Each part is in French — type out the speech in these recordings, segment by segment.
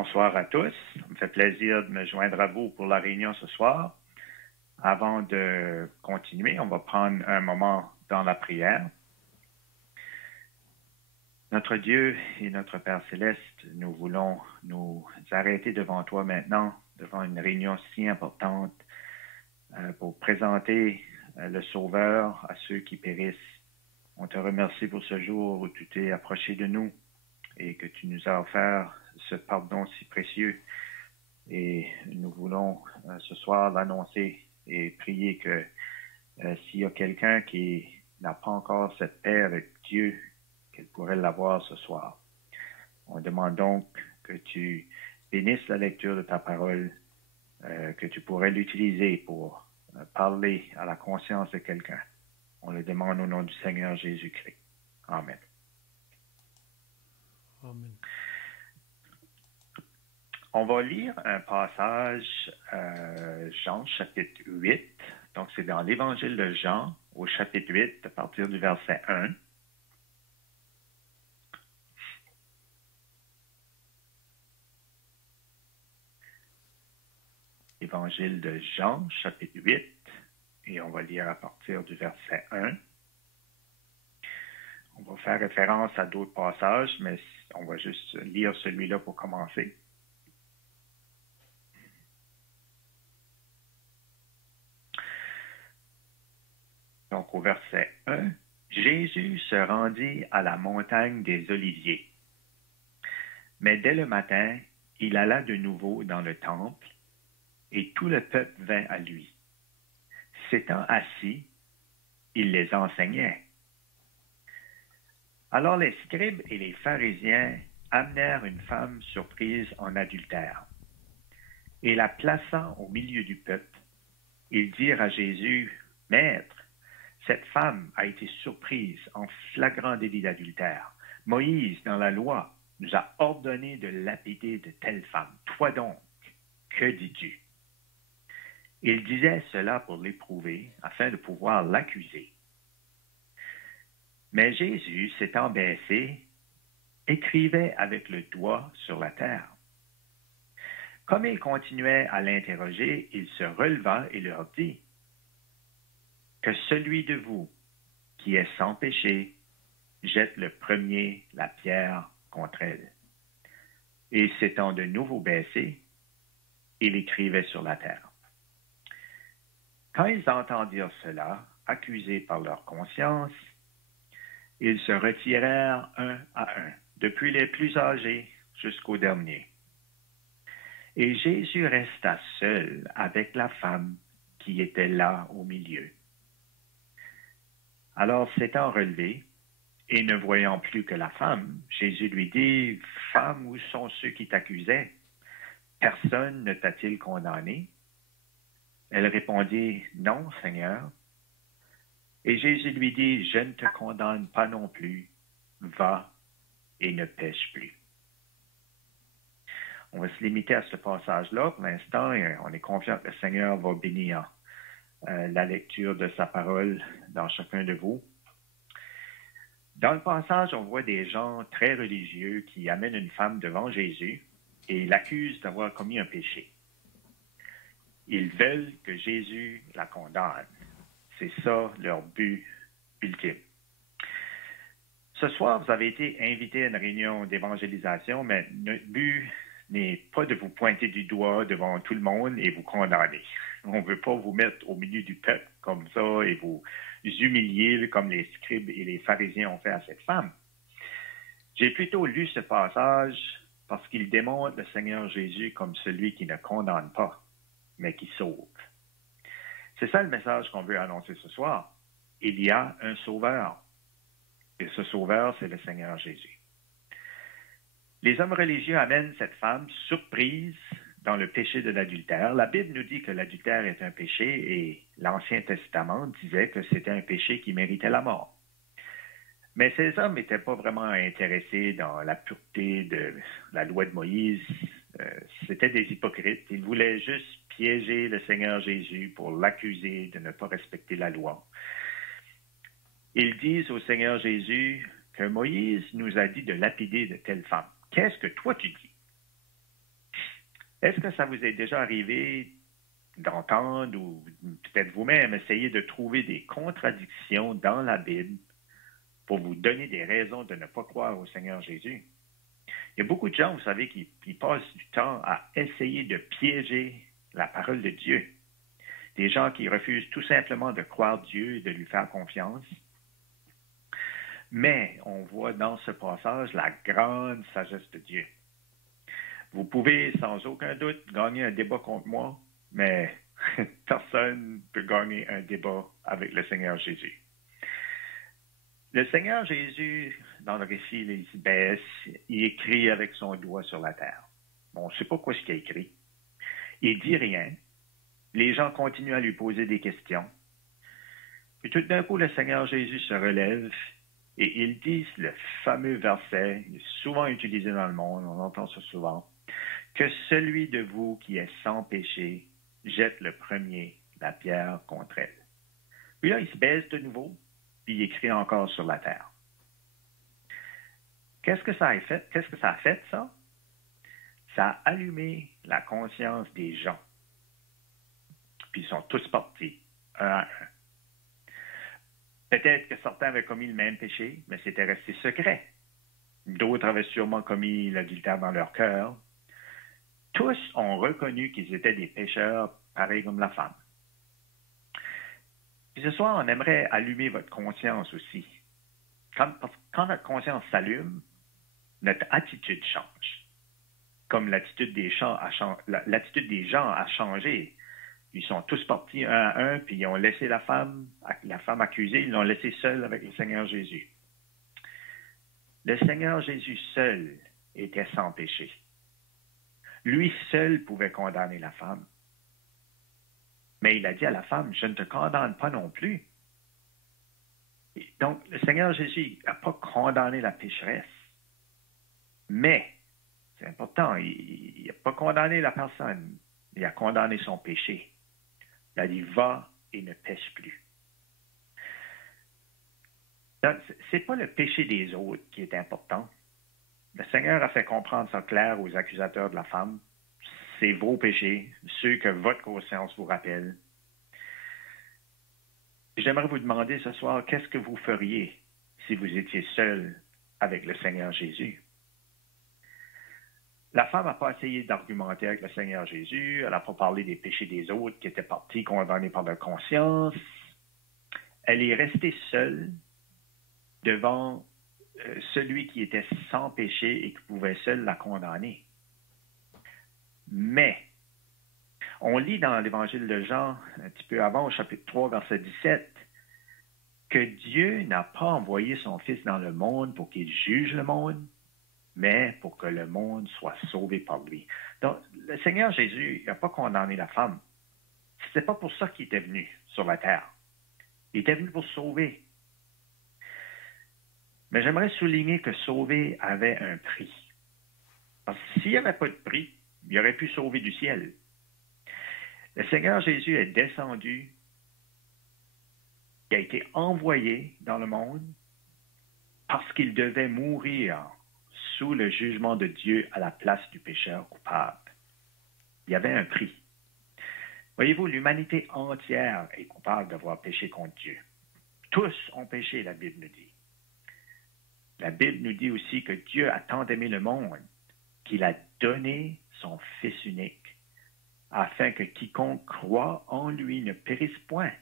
Bonsoir à tous. Ça me fait plaisir de me joindre à vous pour la réunion ce soir. Avant de continuer, on va prendre un moment dans la prière. Notre Dieu et notre Père céleste, nous voulons nous arrêter devant toi maintenant, devant une réunion si importante, pour présenter le Sauveur à ceux qui périssent. On te remercie pour ce jour où tu t'es approché de nous et que tu nous as offert ce pardon si précieux. Et nous voulons ce soir l'annoncer et prier que s'il y a quelqu'un qui n'a pas encore cette paix avec Dieu, qu'elle pourrait l'avoir ce soir. On demande donc que tu bénisses la lecture de ta parole, que tu pourrais l'utiliser pour parler à la conscience de quelqu'un. On le demande au nom du Seigneur Jésus-Christ. Amen. Amen. On va lire un passage, Jean, chapitre 8. Donc, c'est dans l'Évangile de Jean, au chapitre 8, à partir du verset 1. Évangile de Jean, chapitre 8, et on va lire à partir du verset 1. On va faire référence à d'autres passages, mais on va juste lire celui-là pour commencer. Donc, au verset 1, Jésus se rendit à la montagne des Oliviers. Mais dès le matin, il alla de nouveau dans le temple, et tout le peuple vint à lui. S'étant assis, il les enseignait. Alors les scribes et les pharisiens amenèrent une femme surprise en adultère, et la plaçant au milieu du peuple, ils dirent à Jésus, « Maître, cette femme a été surprise en flagrant délit d'adultère. Moïse, dans la loi, nous a ordonné de lapider de telles femmes. Toi donc, que dis-tu? » Il disait cela pour l'éprouver, afin de pouvoir l'accuser. Mais Jésus, s'étant baissé, écrivait avec le doigt sur la terre. Comme il continuait à l'interroger, il se releva et leur dit, « Que celui de vous qui est sans péché jette le premier la pierre contre elle. » Et s'étant de nouveau baissé, il écrivait sur la terre. Quand ils entendirent cela, accusés par leur conscience, ils se retirèrent un à un, depuis les plus âgés jusqu'aux derniers. Et Jésus resta seul avec la femme qui était là au milieu. Alors s'étant relevé, et ne voyant plus que la femme, Jésus lui dit, « Femme, où sont ceux qui t'accusaient? Personne ne t'a-t-il condamné? » Elle répondit, « Non, Seigneur. » Et Jésus lui dit, « Je ne te condamne pas non plus. Va et ne pêche plus. » On va se limiter à ce passage-là pour l'instant et on est confiant que le Seigneur va bénir la lecture de sa parole dans chacun de vous. Dans le passage, on voit des gens très religieux qui amènent une femme devant Jésus et l'accusent d'avoir commis un péché. Ils veulent que Jésus la condamne. C'est ça leur but ultime. Ce soir, vous avez été invité à une réunion d'évangélisation, mais notre but n'est pas de vous pointer du doigt devant tout le monde et vous condamner. On ne veut pas vous mettre au milieu du peuple comme ça et vous humilier comme les scribes et les pharisiens ont fait à cette femme. J'ai plutôt lu ce passage parce qu'il démontre le Seigneur Jésus comme celui qui ne condamne pas, mais qui sauve. C'est ça le message qu'on veut annoncer ce soir. Il y a un sauveur. Et ce sauveur, c'est le Seigneur Jésus. Les hommes religieux amènent cette femme surprise dans le péché de l'adultère. La Bible nous dit que l'adultère est un péché et l'Ancien Testament disait que c'était un péché qui méritait la mort. Mais ces hommes n'étaient pas vraiment intéressés dans la pureté de la loi de Moïse. C'était des hypocrites. Ils voulaient juste piéger le Seigneur Jésus pour l'accuser de ne pas respecter la loi. Ils disent au Seigneur Jésus que Moïse nous a dit de lapider de telles femmes. Qu'est-ce que toi tu dis? Est-ce que ça vous est déjà arrivé d'entendre ou peut-être vous-même essayer de trouver des contradictions dans la Bible pour vous donner des raisons de ne pas croire au Seigneur Jésus? Il y a beaucoup de gens, vous savez, qui passent du temps à essayer de piéger la parole de Dieu. Des gens qui refusent tout simplement de croire Dieu et de lui faire confiance. Mais on voit dans ce passage la grande sagesse de Dieu. Vous pouvez sans aucun doute gagner un débat contre moi, mais personne ne peut gagner un débat avec le Seigneur Jésus. Le Seigneur Jésus, dans le récit, il se baisse, il écrit avec son doigt sur la terre. Bon, on ne sait pas quoi ce qu'il a écrit. Il dit rien. Les gens continuent à lui poser des questions. Puis tout d'un coup, le Seigneur Jésus se relève et il dit le fameux verset, il est souvent utilisé dans le monde, on entend ça souvent, que celui de vous qui est sans péché jette le premier la pierre contre elle. Puis là, il se baisse de nouveau, puis il écrit encore sur la terre. Qu'est-ce que ça a fait? Qu'est-ce que ça a fait, ça? Ça a allumé la conscience des gens. Puis ils sont tous partis, un à un. Peut-être que certains avaient commis le même péché, mais c'était resté secret. D'autres avaient sûrement commis l'adultère dans leur cœur. Tous ont reconnu qu'ils étaient des pécheurs, pareils comme la femme. Puis ce soir, on aimerait allumer votre conscience aussi. Quand notre conscience s'allume, notre attitude change. Comme l'attitude des gens a changé. Ils sont tous partis un à un, puis ils ont laissé la femme accusée, ils l'ont laissée seule avec le Seigneur Jésus. Le Seigneur Jésus seul était sans péché. Lui seul pouvait condamner la femme. Mais il a dit à la femme, je ne te condamne pas non plus. Et donc, le Seigneur Jésus n'a pas condamné la pécheresse. Mais, c'est important, il n'a pas condamné la personne, il a condamné son péché. Il a dit, va et ne pêche plus. Donc, ce n'est pas le péché des autres qui est important. Le Seigneur a fait comprendre ça clair aux accusateurs de la femme. C'est vos péchés, ceux que votre conscience vous rappelle. J'aimerais vous demander ce soir, qu'est-ce que vous feriez si vous étiez seul avec le Seigneur Jésus? La femme n'a pas essayé d'argumenter avec le Seigneur Jésus, elle n'a pas parlé des péchés des autres qui étaient partis condamnés par leur conscience. Elle est restée seule devant celui qui était sans péché et qui pouvait seul la condamner. Mais, on lit dans l'Évangile de Jean, un petit peu avant, au chapitre 3, verset 17, que Dieu n'a pas envoyé son Fils dans le monde pour qu'il juge le monde, mais pour que le monde soit sauvé par lui. Donc, le Seigneur Jésus n'a pas condamné la femme. Ce n'était pas pour ça qu'il était venu sur la terre. Il était venu pour sauver. Mais j'aimerais souligner que sauver avait un prix. Parce que s'il n'y avait pas de prix, il aurait pu sauver du ciel. Le Seigneur Jésus est descendu, il a été envoyé dans le monde parce qu'il devait mourir sous le jugement de Dieu à la place du pécheur coupable. Il y avait un prix. Voyez-vous, l'humanité entière est coupable d'avoir péché contre Dieu. Tous ont péché, la Bible nous dit. La Bible nous dit aussi que Dieu a tant aimé le monde qu'il a donné son Fils unique, afin que quiconque croit en lui ne périsse point,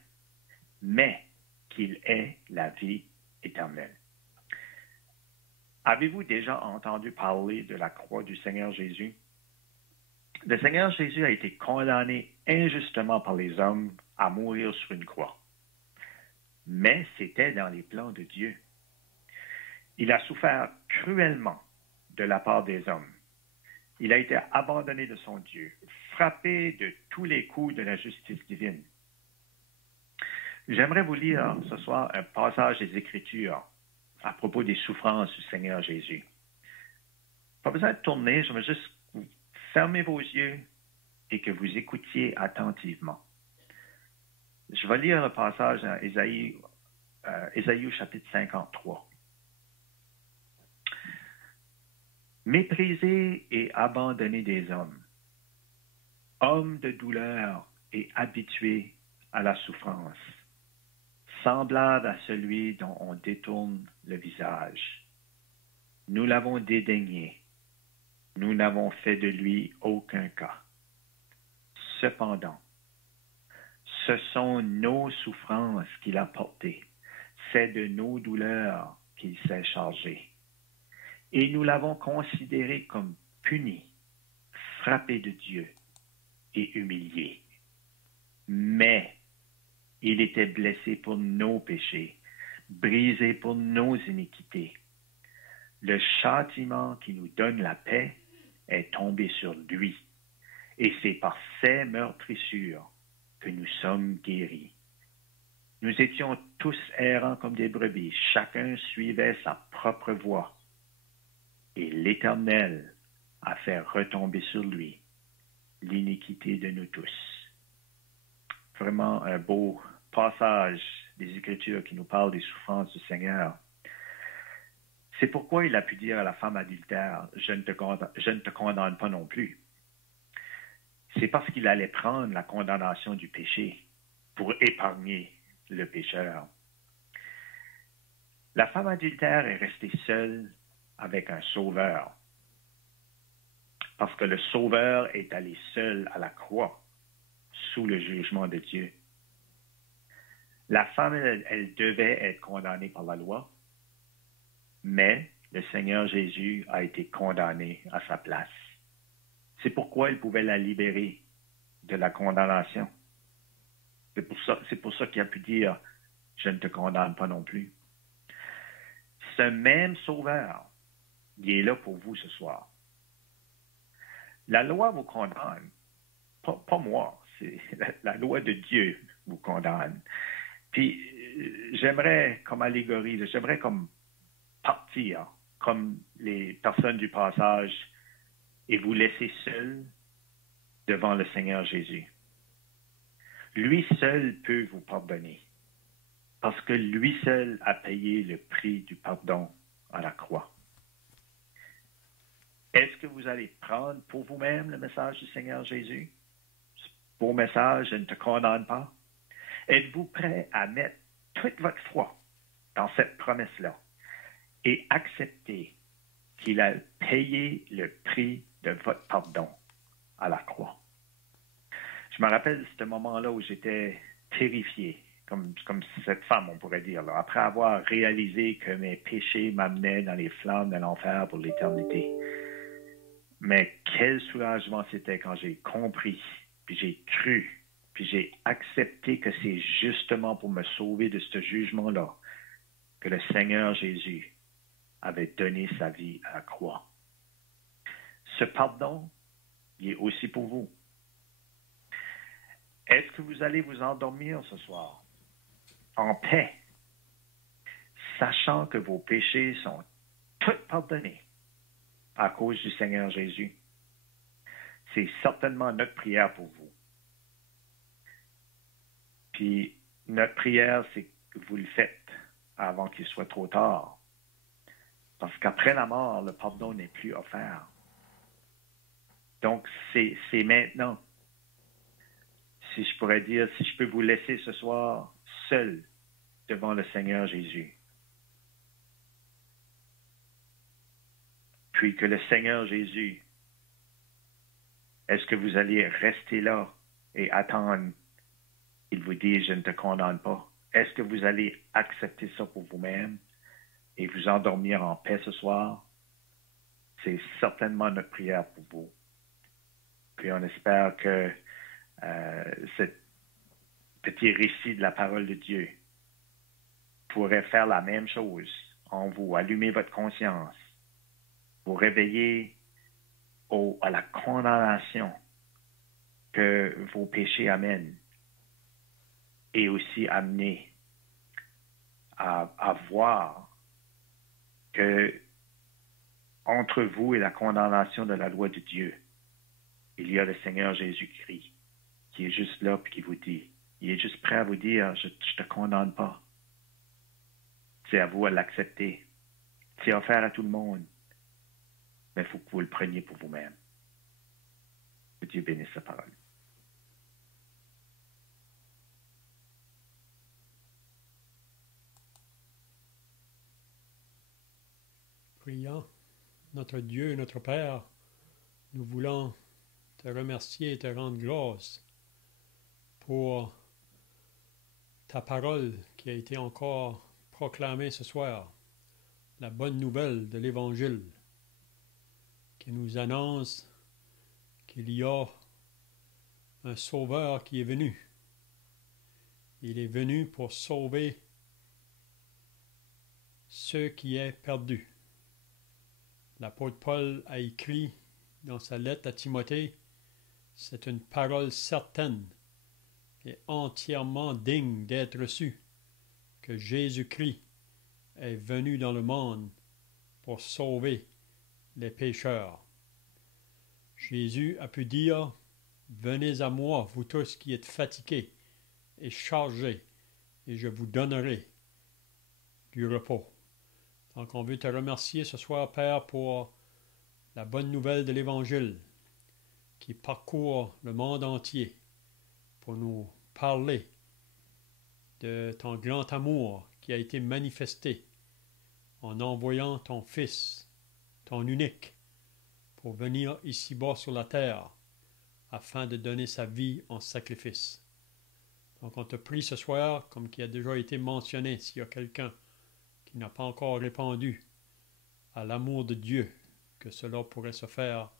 mais qu'il ait la vie éternelle. Avez-vous déjà entendu parler de la croix du Seigneur Jésus? Le Seigneur Jésus a été condamné injustement par les hommes à mourir sur une croix. Mais c'était dans les plans de Dieu. Il a souffert cruellement de la part des hommes. Il a été abandonné de son Dieu, frappé de tous les coups de la justice divine. J'aimerais vous lire ce soir un passage des Écritures à propos des souffrances du Seigneur Jésus. Pas besoin de tourner, je veux juste fermer vos yeux et que vous écoutiez attentivement. Je vais lire le passage dans Ésaïe chapitre 53. Méprisé et abandonné des hommes, homme de douleur et habitué à la souffrance, semblable à celui dont on détourne le visage. Nous l'avons dédaigné, nous n'avons fait de lui aucun cas. Cependant, ce sont nos souffrances qu'il a portées, c'est de nos douleurs qu'il s'est chargé. Et nous l'avons considéré comme puni, frappé de Dieu et humilié. Mais il était blessé pour nos péchés, brisé pour nos iniquités. Le châtiment qui nous donne la paix est tombé sur lui, et c'est par ses meurtrissures que nous sommes guéris. Nous étions tous errants comme des brebis, chacun suivait sa propre voie, et l'Éternel a fait retomber sur lui l'iniquité de nous tous. Vraiment un beau passage des Écritures qui nous parle des souffrances du Seigneur. C'est pourquoi il a pu dire à la femme adultère, je ne te condamne pas non plus. C'est parce qu'il allait prendre la condamnation du péché pour épargner le pécheur. La femme adultère est restée seule avec un sauveur, parce que le sauveur est allé seul à la croix, sous le jugement de Dieu. La femme, elle devait être condamnée par la loi, mais le Seigneur Jésus a été condamné à sa place. C'est pourquoi il pouvait la libérer de la condamnation. C'est pour ça qu'il a pu dire, je ne te condamne pas non plus. Ce même sauveur, il est là pour vous ce soir. La loi vous condamne, pas moi, c'est la loi de Dieu vous condamne. Puis j'aimerais comme allégorie, j'aimerais comme partir comme les personnes du passage et vous laisser seul devant le Seigneur Jésus. Lui seul peut vous pardonner parce que lui seul a payé le prix du pardon à la croix. Est-ce que vous allez prendre pour vous-même le message du Seigneur Jésus? Beau message, je ne te condamne pas. Êtes-vous prêt à mettre toute votre foi dans cette promesse-là et accepter qu'il a payé le prix de votre pardon à la croix? Je me rappelle ce moment-là où j'étais terrifié, comme cette femme, on pourrait dire, là, après avoir réalisé que mes péchés m'amenaient dans les flammes de l'enfer pour l'éternité. Mais quel soulagement c'était quand j'ai compris, puis j'ai cru, puis j'ai accepté que c'est justement pour me sauver de ce jugement-là que le Seigneur Jésus avait donné sa vie à la croix. Ce pardon, il est aussi pour vous. Est-ce que vous allez vous endormir ce soir en paix, sachant que vos péchés sont tous pardonnés à cause du Seigneur Jésus? C'est certainement notre prière pour vous. Puis notre prière, c'est que vous le faites avant qu'il soit trop tard. Parce qu'après la mort, le pardon n'est plus offert. Donc, c'est maintenant. Si je pourrais dire, si je peux vous laisser ce soir seul devant le Seigneur Jésus. Puis que le Seigneur Jésus, est-ce que vous allez rester là et attendre qu'il vous dise, je ne te condamne pas? Est-ce que vous allez accepter ça pour vous-même et vous endormir en paix ce soir? C'est certainement notre prière pour vous. Puis on espère que ce petit récit de la parole de Dieu pourrait faire la même chose en vous, allumer votre conscience, vous réveiller à la condamnation que vos péchés amènent et aussi amener à voir que entre vous et la condamnation de la loi de Dieu, il y a le Seigneur Jésus-Christ qui est juste là et qui vous dit, il est juste prêt à vous dire, je ne te condamne pas. C'est à vous à l'accepter. C'est offert à tout le monde. Mais il faut que vous le preniez pour vous-même. Que Dieu bénisse sa parole. notre Dieu et notre Père, nous voulons te remercier et te rendre grâce pour ta parole qui a été encore proclamée ce soir, la bonne nouvelle de l'Évangile qui nous annonce qu'il y a un Sauveur qui est venu. Il est venu pour sauver ceux qui est perdu. L'apôtre Paul a écrit dans sa lettre à Timothée, c'est une parole certaine et entièrement digne d'être reçue, que Jésus-Christ est venu dans le monde pour sauver les pécheurs. Jésus a pu dire, venez à moi, vous tous qui êtes fatigués et chargés, et je vous donnerai du repos. Donc on veut te remercier ce soir, Père, pour la bonne nouvelle de l'Évangile qui parcourt le monde entier pour nous parler de ton grand amour qui a été manifesté en envoyant ton Fils, ton unique, pour venir ici-bas sur la terre afin de donner sa vie en sacrifice. Donc on te prie ce soir, comme qui a déjà été mentionné, s'il y a quelqu'un qui n'a pas encore répondu à l'amour de Dieu, que cela pourrait se faire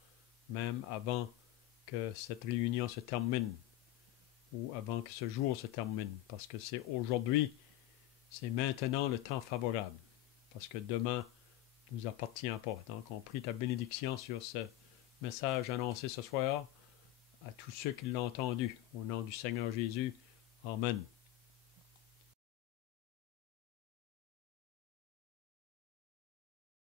même avant que cette réunion se termine ou avant que ce jour se termine, parce que c'est aujourd'hui, c'est maintenant le temps favorable, parce que demain ne nous appartient pas. Donc on prie ta bénédiction sur ce message annoncé ce soir à tous ceux qui l'ont entendu, au nom du Seigneur Jésus. Amen.